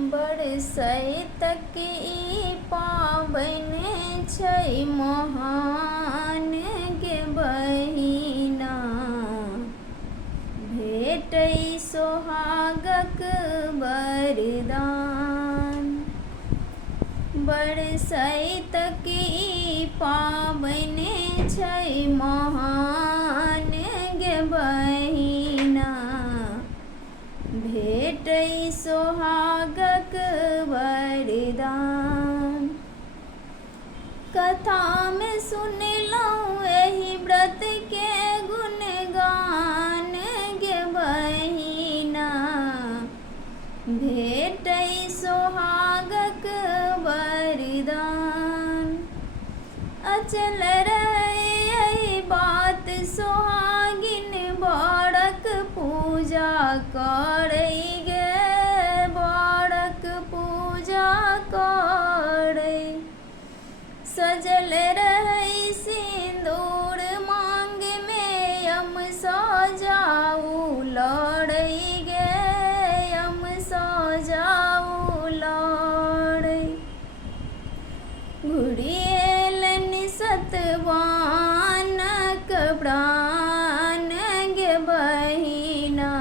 बरसैतक ई पाबनि छै महान गे बहिना, भेटै सोहागक वरदान। बरसैतक ई पाबनि छै महान गे बहिना, भेटै सोहागक वरदान। कथामे सुनलहुँ एहि व्रत के गुणगान गे बहिना, भेटै सोहागक वरदान। अचल रहै एहि बात सोहागिन बरक पूजा करै गे, बरक पूजा करै। सजल रहै सिन्दूर मांगमे यम सजाऊ लड़ै गे, यम सजाऊ लड़ै। घुरि अयलनि सतवानक प्राण गे बहिना,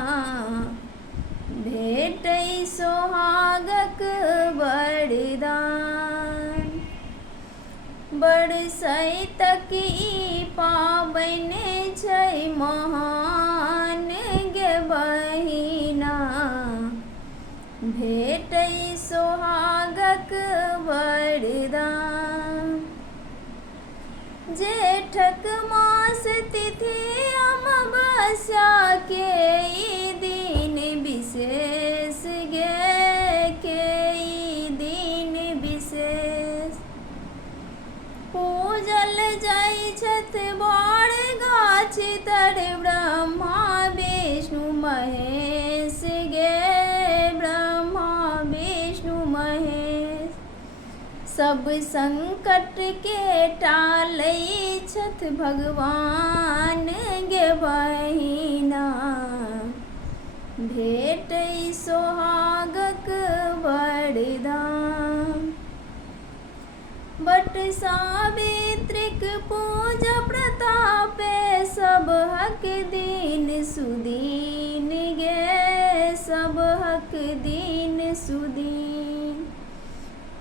भेटै सोहागक वरदान। बरसैतक ई पाबनि छै महान गे बहिना, भेटै सोहागक वरदान। जेठक मास तिथि अमावस्या के ई दिन विशेष गे, के ई दिन विशेष। पूजल जाइ छथि बड़ गाछ तर ब्रह्मा विष्णु महेश गे, ब्रह्मा विष्णु महेश। सब संकट के टालै छथि भगवान गे बहिना, भेटै सोहागक वरदान। बट सावित्रीक पूजा प्रतापे सबहक दिन सुदीन गे, सबहक दिन सुदीन।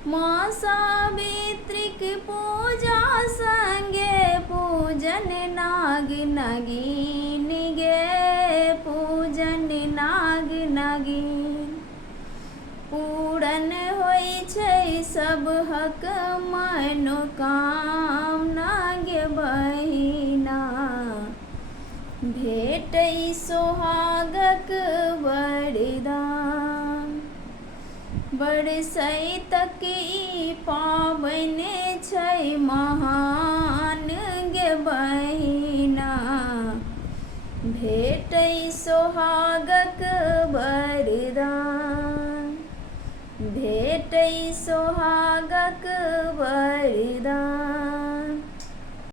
माँ सावित्रीक पूजा संगे पूजन नाग नागिन गे, पूजन नाग नागिन। पूरन होइ छै सबहक मनोकामना गे बहिना, भेटै सोहागक वरदान। बरसैतक ई पाबनि छै महान गे बहिना, भेटै सोहागक वरदान, भेटै सोहागक वरदान।